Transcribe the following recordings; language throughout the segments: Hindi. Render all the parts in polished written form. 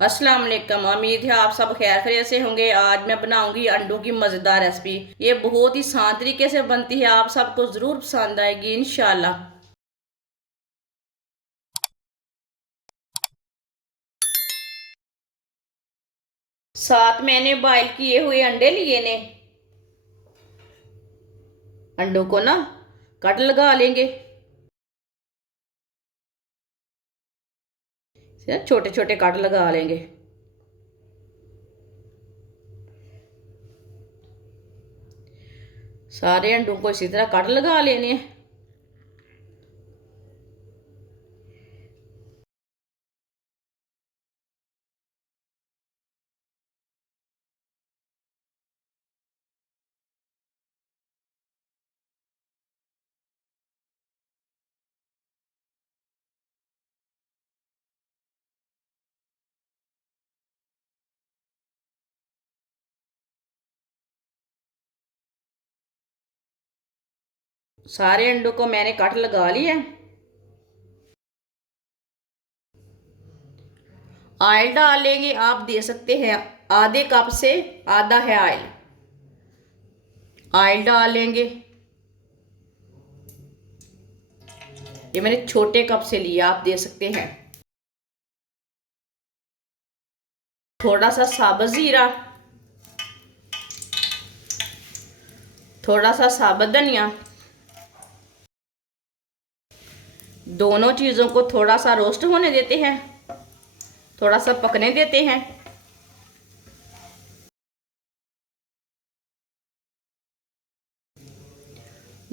अस्सलाम वालेकुम। उम्मीद है आप सब खैर खैरियत से होंगे। आज मैं बनाऊंगी अंडों की मज़ेदार रेसिपी। ये बहुत ही आसान तरीके से बनती है, आप सबको ज़रूर पसंद आएगी इंशाल्लाह। साथ मैंने बॉयल किए हुए अंडे लिए ने। अंडों को ना कट लगा लेंगे, छोटे छोटे कट लगा लेंगे। सारे अंडों को इसी तरह कट लगा लेने हैं। सारे अंडों को मैंने कट लगा लिया। ऑयल डाल लेंगे, आप दे सकते हैं आधे कप से आधा है ऑयल। ऑयल डाल लेंगे। ये मैंने छोटे कप से लिया, आप दे सकते हैं। थोड़ा सा साबुत जीरा, थोड़ा सा साबुत धनिया। दोनों चीज़ों को थोड़ा सा रोस्ट होने देते हैं, थोड़ा सा पकने देते हैं।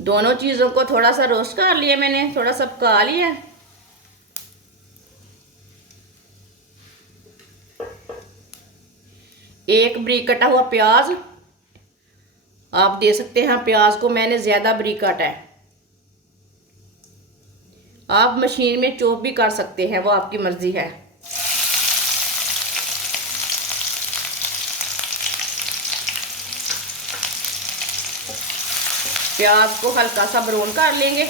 दोनों चीज़ों को थोड़ा सा रोस्ट कर लिया मैंने, थोड़ा सा पका लिया। एक बारीक कटा हुआ प्याज आप दे सकते हैं। प्याज को मैंने ज़्यादा बारीक काटा है। आप मशीन में चॉप भी कर सकते हैं, वो आपकी मर्ज़ी है। प्याज को हल्का सा ब्राउन कर लेंगे।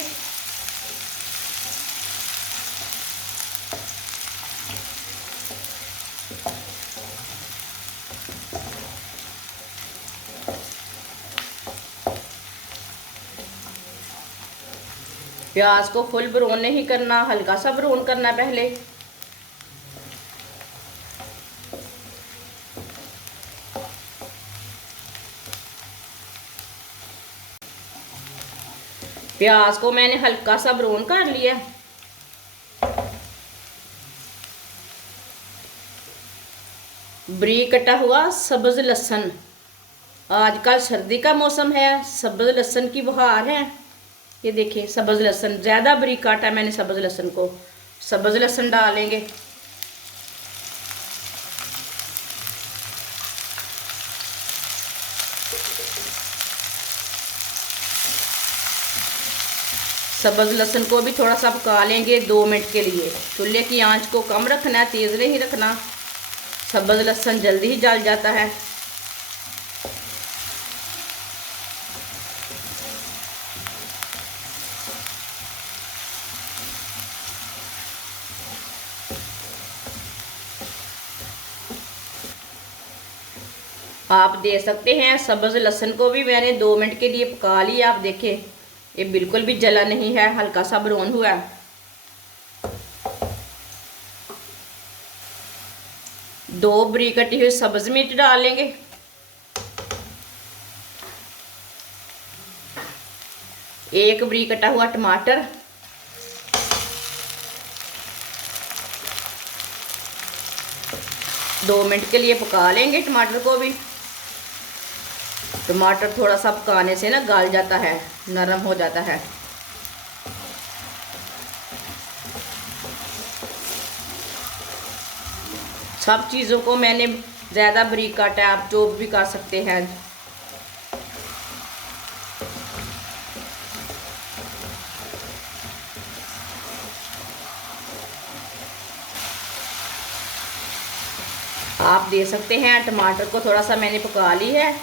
प्याज को फुल ब्राउन नहीं करना, हल्का सा ब्राउन करना पहले। प्याज को मैंने हल्का सा ब्राउन कर लिया। बारीक कटा हुआ सब्ज लहसुन, आजकल सर्दी का मौसम है, सब्ज लहसुन की बहार है। ये देखिए सब्ज लहसुन, ज़्यादा बारीक काटा मैंने सब्ज लहसुन को। सब्ज लहसुन डालेंगे। सब्ज लहसुन को भी थोड़ा सा पका लेंगे 2 मिनट के लिए। चूल्हे की आंच को कम रखना है, तेज़ नहीं रखना। सब्ज लहसुन जल्दी ही जल जाता है। आप दे सकते हैं सब्ज लहसुन को भी मैंने 2 मिनट के लिए पका लिया। आप देखें ये बिल्कुल भी जला नहीं है, हल्का सा ब्राउन हुआ है। 2 बारीक कटी हुई सब्ज मिर्च डालेंगे। 1 बारीक कटा हुआ टमाटर। 2 मिनट के लिए पका लेंगे टमाटर को भी। टमाटर थोड़ा सा पकाने से ना गल जाता है, नरम हो जाता है। सब चीज़ों को मैंने ज़्यादा बारीक काटा है, आप चॉप भी कर सकते हैं। आप दे सकते हैं। टमाटर को थोड़ा सा मैंने पका ली है,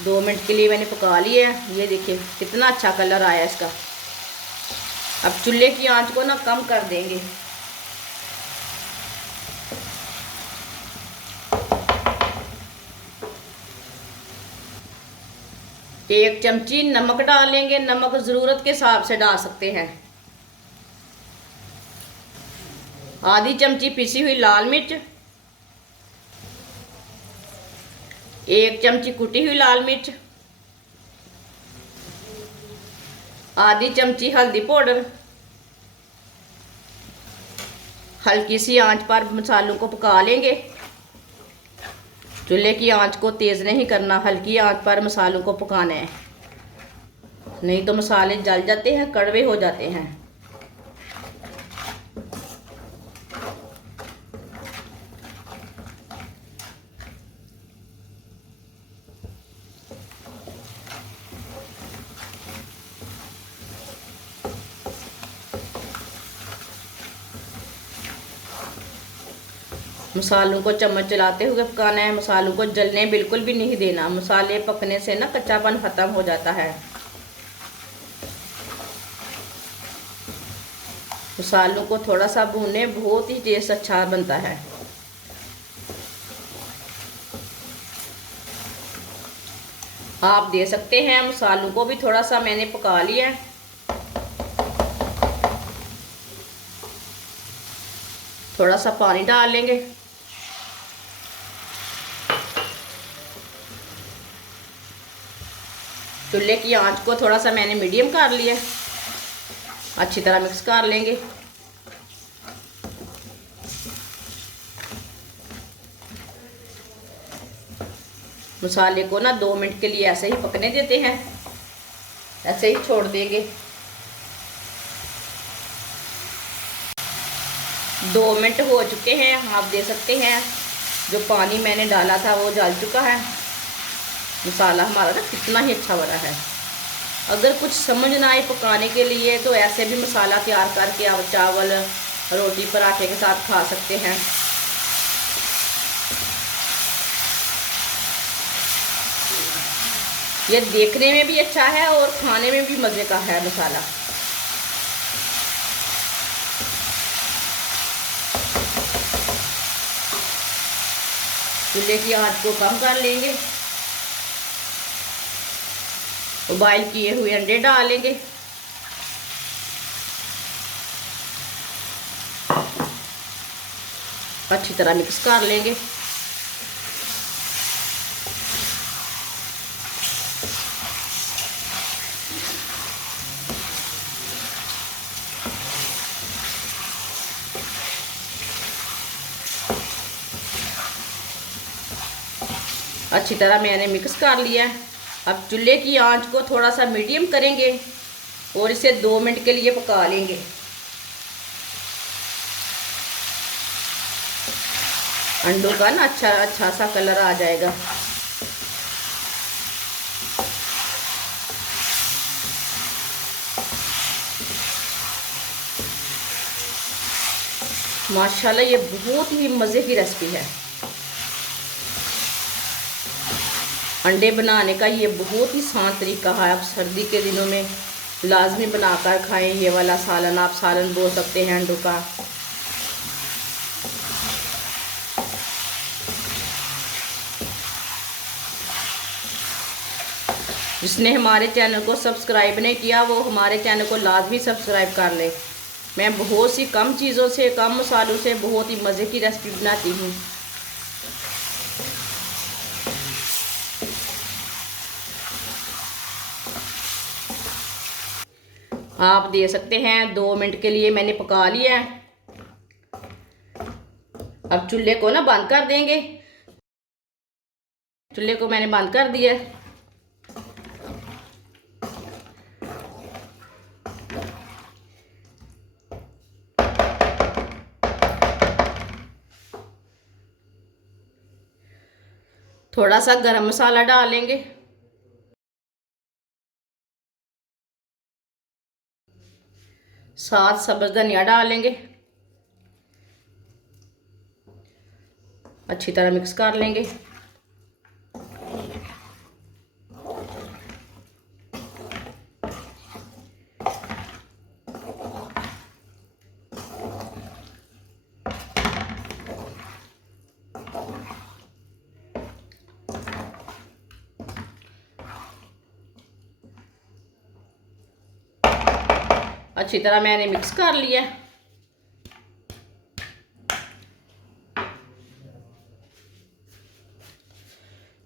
2 मिनट के लिए मैंने पका लिया है। ये देखिए कितना अच्छा कलर आया इसका। अब चूल्हे की आंच को ना कम कर देंगे। 1 चमची नमक डालेंगे, नमक ज़रूरत के हिसाब से डाल सकते हैं। आधी चमची पिसी हुई लाल मिर्च, 1 चमची कुटी हुई लाल मिर्च, आधी चमची हल्दी पाउडर। हल्की सी आंच पर मसालों को पका लेंगे। चूल्हे की आंच को तेज़ नहीं करना, हल्की आंच पर मसालों को पकाना है, नहीं तो मसाले जल जाते हैं, कड़वे हो जाते हैं। मसालों को चम्मच चलाते हुए पकाना है, मसालों को जलने बिल्कुल भी नहीं देना। मसाले पकने से ना कच्चापन ख़त्म हो जाता है। मसालों को थोड़ा सा भूने, बहुत ही टेस्ट अच्छा बनता है। आप दे सकते हैं, मसालों को भी थोड़ा सा मैंने पका लिया है। थोड़ा सा पानी डाल लेंगे। चूल्हे की आंच को थोड़ा सा मैंने मीडियम कर लिया, अच्छी तरह मिक्स कर लेंगे। मसाले को ना 2 मिनट के लिए ऐसे ही पकने देते हैं, ऐसे ही छोड़ देंगे। 2 मिनट हो चुके हैं, आप दे सकते हैं। जो पानी मैंने डाला था वो जल चुका है। मसाला हमारा ना कितना ही अच्छा बना है। अगर कुछ समझ ना आए पकाने के लिए तो ऐसे भी मसाला तैयार करके आप चावल, रोटी, पराठे के साथ खा सकते हैं। ये देखने में भी अच्छा है और खाने में भी मज़े का है मसाला। चूल्हे की आंच को कम कर लेंगे। बॉयल किए हुए अंडे डालेंगे। अच्छी तरह मिक्स कर लेंगे। अच्छी तरह मैंने मिक्स कर लिया है। अब चूल्हे की आंच को थोड़ा सा मीडियम करेंगे और इसे 2 मिनट के लिए पका लेंगे। अंडों का ना अच्छा सा कलर आ जाएगा। माशाल्लाह ये बहुत ही मज़े की रेसिपी है। अंडे बनाने का ये बहुत ही आसान तरीका है। आप सर्दी के दिनों में लाजमी बनाकर खाएं। ये वाला सालन, आप सालन बोल सकते हैं अंडों का। जिसने हमारे चैनल को सब्सक्राइब नहीं किया वो हमारे चैनल को लाजमी सब्सक्राइब कर ले। मैं बहुत सी कम चीज़ों से, कम मसालों से बहुत ही मज़े की रेसिपी बनाती हूँ। आप दे सकते हैं। 2 मिनट के लिए मैंने पका लिया है। अब चूल्हे को ना बंद कर देंगे। चूल्हे को मैंने बंद कर दिया है। थोड़ा सा गरम मसाला डालेंगे। साथ सब्ज़ धनिया डालेंगे। अच्छी तरह मिक्स कर लेंगे। अच्छी तरह मैंने मिक्स कर लिया।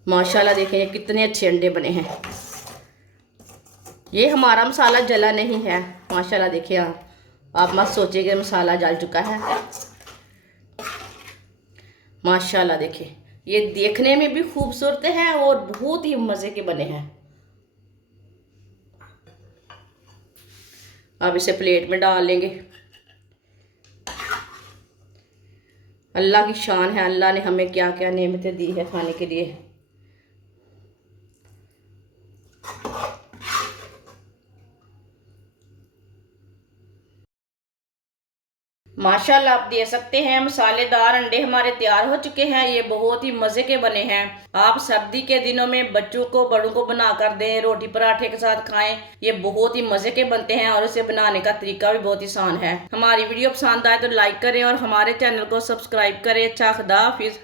माशाल्लाह देखें ये कितने अच्छे अंडे बने हैं। ये हमारा मसाला जला नहीं है माशाल्लाह। देखिए आप मत सोचिए कि मसाला जल चुका है। माशाल्लाह देखिए ये देखने में भी खूबसूरत है और बहुत ही मज़े के बने हैं। अब इसे प्लेट में डाल लेंगे। अल्लाह की शान है, अल्लाह ने हमें क्या क्या नेमतें दी है खाने के लिए। माशाल्लाह आप दे सकते हैं मसालेदार अंडे हमारे तैयार हो चुके हैं। ये बहुत ही मज़े के बने हैं। आप सर्दी के दिनों में बच्चों को बड़ों को बना कर दें, रोटी पराठे के साथ खाएं। ये बहुत ही मज़े के बनते हैं और इसे बनाने का तरीका भी बहुत ही आसान है। हमारी वीडियो पसंद आए तो लाइक करें और हमारे चैनल को सब्सक्राइब करें। अच्छा खुदा हाफिज़।